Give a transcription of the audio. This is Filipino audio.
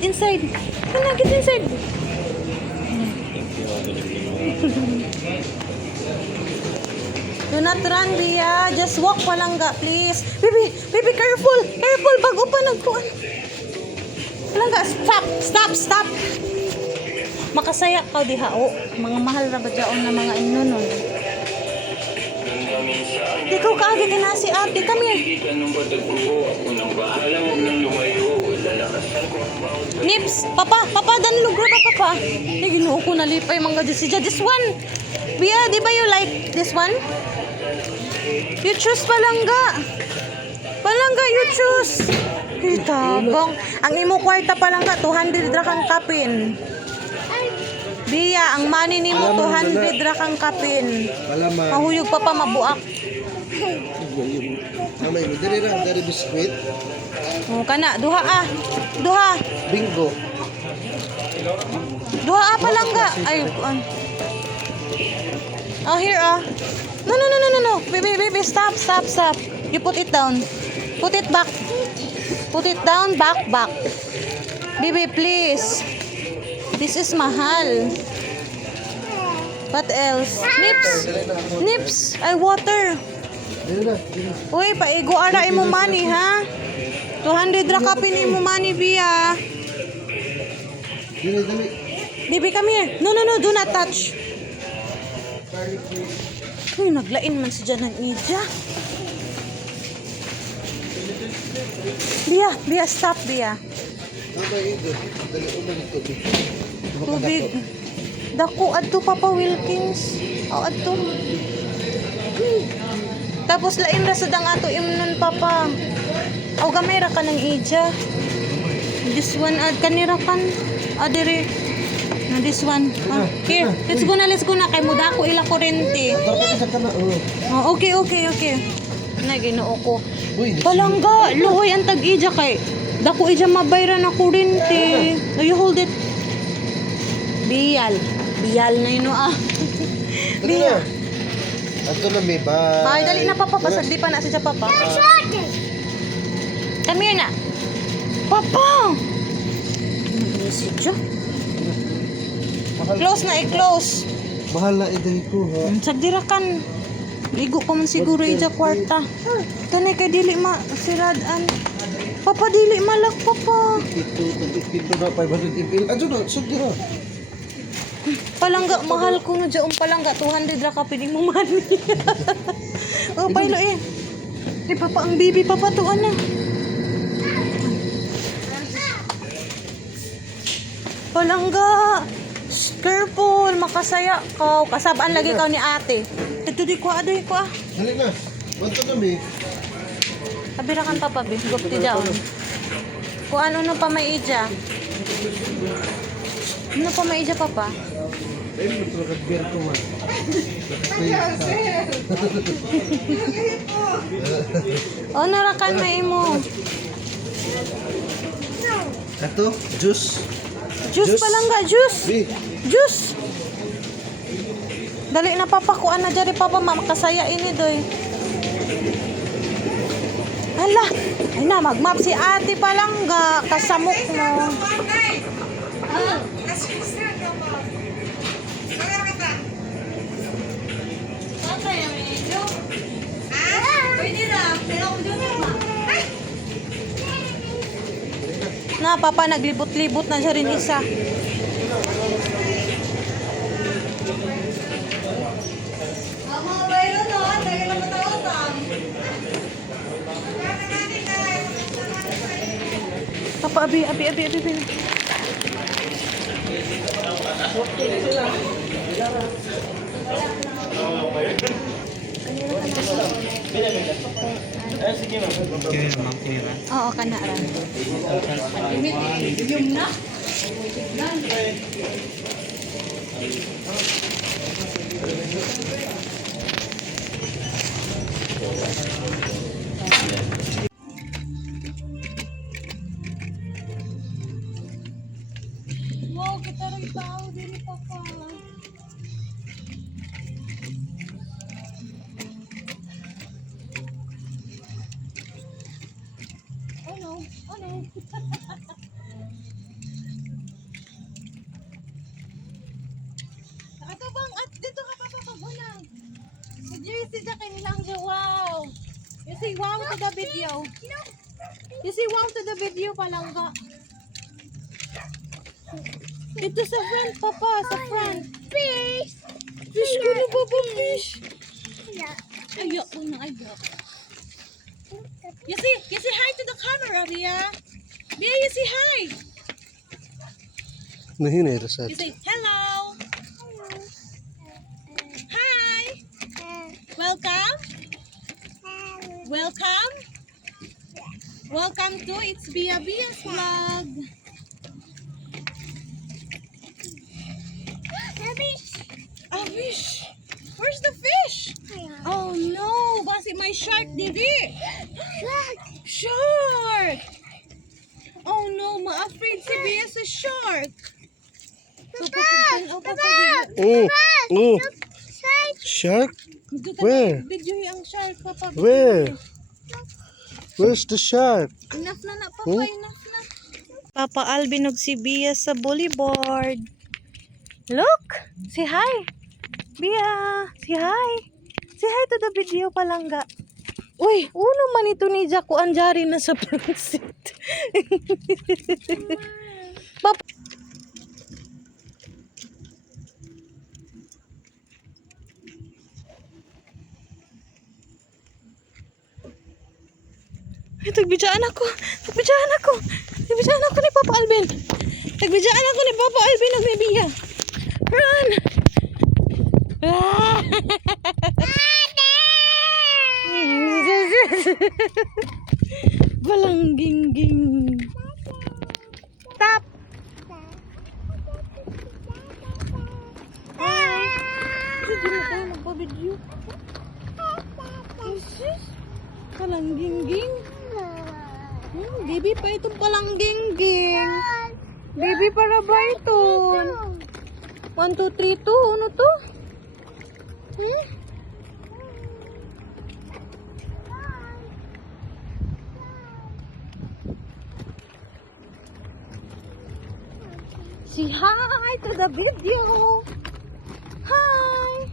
Get inside. Kana, get inside. Do not run, Ria. Just walk palangga, please. Baby, baby, careful. Careful. Bago pa nagkuhan. Palangga, stop. Stop, stop. Makasaya ka diha. Oh, mga mahal ra ba dyaon na mga inunon. Ikaw kaagi na si ate. Come here. Nips, papa, papa, danlog ra pa, papa. Ay, ginuo ko nalipay mga disija. This one. Bia, di ba you like this one? You choose palangga. Palangga, you choose. Ay, tabang. Ang imo kwarta palangga, 200 ra kang kapin. Bia, ang money nimo 200 ra kang kapin. Mahuyog pa pa mabuak. Namay mo diri ra dari biskwit. Oh, kana duha ah. Duha. Bingo. Duha ah palangga. Ay, oh, here ah. No, no, no, no, no, no. Baby, baby, stop, stop, stop. You put it down. Put it back. Put it down, back, back. Baby, please. This is mahal. What else? Nips. Nips. Ay, water. Uy, paigo ara imo money, ha? 200 ra kapin imo money, Bia. Dili dali. Baby, come here. No, no, no. Do not touch. Uy, naglain man si dyan ng Ija. Bia, Bia, stop, Bia. Namay igo. Dali umay tubig. Tubig. Dako, adto Papa Wilkins. O, adto. Tapos lain ra sa dang ato imnon, Papa. O, gamay ra ka ng Ija. This one, kanira kan. Adiri. Na this one. Here, let's go na, kay muda ko ila kurente. Oh, okay, okay, okay. Na ginoo ko. Palangga, luhoy ang tag-ija kay. Dako ija mabayra na kurente. So you hold it. Biyal. Biyal na yun ah. Biyal. Ato na may ba. Ay, dali na papa. Basag di pa na siya papa. Come here na. Papa! Ano si Jo? Close na, i-close. Mahal na idari ko ha. Sagdirakan. Ligo ko man siguro ija kwarta. Tanay kay dili masiradan. Papa dili malak papa. Ito na 500 ml. Adto na, sugdira. Palangga, mahal ko na dyan. Palangga, 200 ra ka pwede mo money. Oh, pailo eh. Eh, papa, ang baby, papa, tuan na. Palangga. Shh, careful, makasaya ka. Kasabaan lagi ka ni ate. Ito di ko, adoy ko ah. Dali na. Ato na may. Kabirakan papa, be. Gupti dyan. Kung ano pa may ija. Ano pa may ija, papa? Ay, magkakagbiar ko man. O, narakan na imo. Ato, juice. Juice palangga, juice. Bi. Juice. Dali na papa, kuan na dyan papa, makasaya ini doy. Hala, ay na, magmap si ate palangga, kasamok mo. Na, papa, naglibot-libot na siya rin isa. Papa, abi. Oo, kanaaran. Yung na? Wow, kita rin tao din papa. Oh no. dyan kay nilang siya. Wow. You say wow to the video. You say wow to the video, palangga. Ito sa front, Papa. Sa front. Fish. Fish ko na, Papa. Fish. Yeah. Ayak ko na, ayak. You say hi to the camera, Bia. Bia, you say hi. Nahinay, Rasad. You say hello. Hi. Welcome. Welcome. Welcome to It's Bia's vlog. A fish. Where's the fish? Oh no, basi may shark didi. Shark. Oh no, ma-afraid si Bia sa shark. Oh, oh. Shark? Where? Video ang shark, Papa. Where? Where's the shark? Enough na, Papa. Enough na. Papa Alvin og si Bia sa boulevard. Look! Say hi! Bia! Say hi! Say hi to the video, palangga. Uy! Uno man ito ni Jaco Anjari na sa front seat. Papa! Ay, tagbidjaan ako. Tagbidjaan ako. Tagbidjaan ako ni Papa Alvin. Tagbidjaan ako ni Papa Alvin og ni Bia. Run! Ah! Balangging-ging. Stop! Magpa-video. Palangging-ging. Baby pa itong palangging-ging. Baby para ba ito? 1, 2, 3, 2. Ano to? Say hi to the video. Hi.